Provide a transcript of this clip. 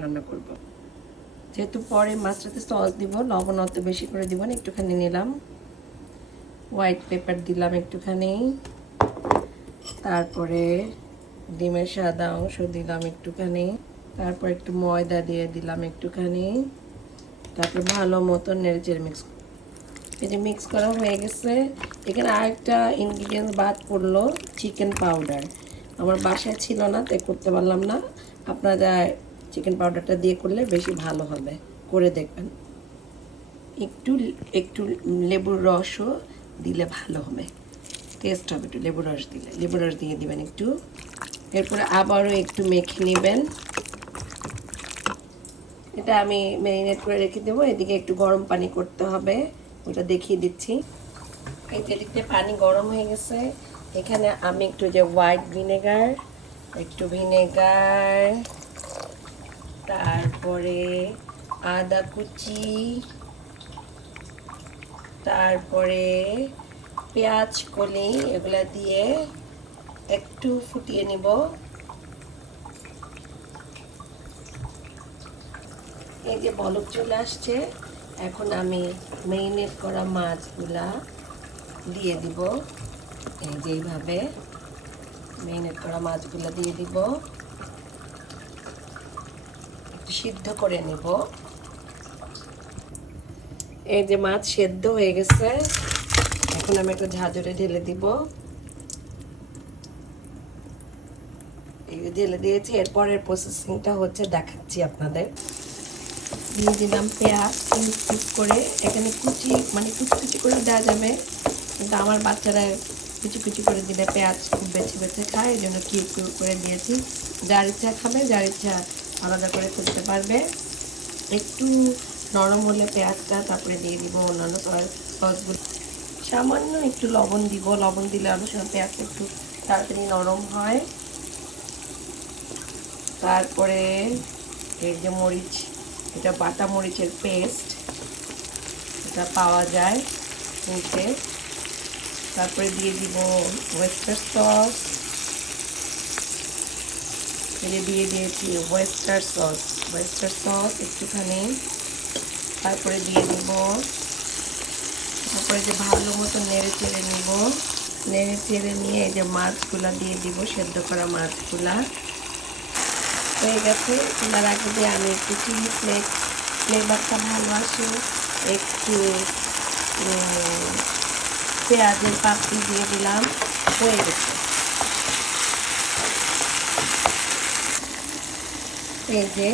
রান্না করব। যেহেতু পরে মাছটাতে সস দিব, লবণ অত বেশি করে দিব না, একটুখানি নিলাম। হোয়াইট পেপার দিলাম একটুখানি, তারপরে ডিমের সাদা অংশ দিলাম একটুখানি, তারপর একটু ময়দা দিয়ে দিলাম একটুখানি, তারপর ভালো মতো নেড়েচেড়ে মিক্স। এই যে মিক্স করা হয়ে গেছে, এখানে আরেকটা ইনগ্রিডিয়েন্টস বাদ পড়লো, চিকেন পাউডার। আমার বাসায় ছিল না, তাই করতে পারলাম না। আপনারা চিকেন পাউডারটা দিয়ে করলে বেশি ভালো হবে, করে দেখবেন। একটু একটু লেবুর রসও দিলে ভালো হবে, টেস্ট হবে। একটু লেবুর রস দিলে, লেবুর রস দিয়ে দিবেন একটু। এরপরে আবারও একটু মেখে নেবেন। এটা আমি ম্যারিনেট করে রেখে দেবো। এদিকে একটু গরম পানি করতে হবে, ওটা দেখিয়ে দিচ্ছি। এই যে এদিকে পানি গরম হয়ে গেছে, এখানে আমি একটু যে হোয়াইট ভিনেগার, একটু ভিনেগার, তারপরে আদা কুচি, তারপরে পেঁয়াজ কলি, এগুলা দিয়ে একটু ফুটিয়ে নিব। এই যে বলক চলে আসছে, এখন আমি ম্যারিনেট করা মাছগুলা দিয়ে দিব। এই যে এইভাবে ম্যারিনেট করা মাছগুলা দিয়ে দিব, একটু সিদ্ধ করে নেব। এই যে মাছ সেদ্ধ হয়ে গেছে, এখন আমি একটা ঝাঁঝরে ঢেলে দিব। এই যে ঢেলে দিয়েছি, এরপরের প্রসেসিংটা হচ্ছে দেখাচ্ছি আপনাদের। দিয়ে দিলাম পেঁয়াজ কিউব করে, এখানে কুচি মানে কুচি করে দেওয়া যাবে, কিন্তু আমার বাচ্চারা কুচি কুচি করে দিলে পেঁয়াজ খুব বেছে বেছে খায়, এই জন্য কিউব কিউব করে দিয়েছি। যার ইচ্ছা খাবে, যার ইচ্ছা আলাদা করে করতে পারবে। একটু নরম হলে পেঁয়াজটা, তারপরে দিয়ে দিব অন্যান্য সসগুলো। সামান্য একটু লবণ দিব, লবণ দিলে অনেক সময় পেঁয়াজটা একটু তাড়াতাড়ি নরম হয়। তারপরে এই যে মরিচ, এটা বাটা মরিচের পেস্ট, এটা পাওয়া যায় কিনতে। তারপরে দিয়ে দিব ওয়েস্টার সস, দিয়ে দিয়েছি ওয়েস্টার সস একটুখানি। তারপরে দিয়ে দিব, তারপরে যে ভালো মতো নেড়ে চেড়ে নিব। নেড়ে চেড়ে নিয়ে এই যে মাছগুলা দিয়ে দিব, সেদ্ধ করা মাছগুলা হয়ে গেছে। তোলার আগে দিয়ে আমি একটু চিলি ফ্লেভারটা ভালোবাসি, একটু পেঁয়াজের পাপড়ি দিয়ে দিলাম, হয়ে গেছে। এই যে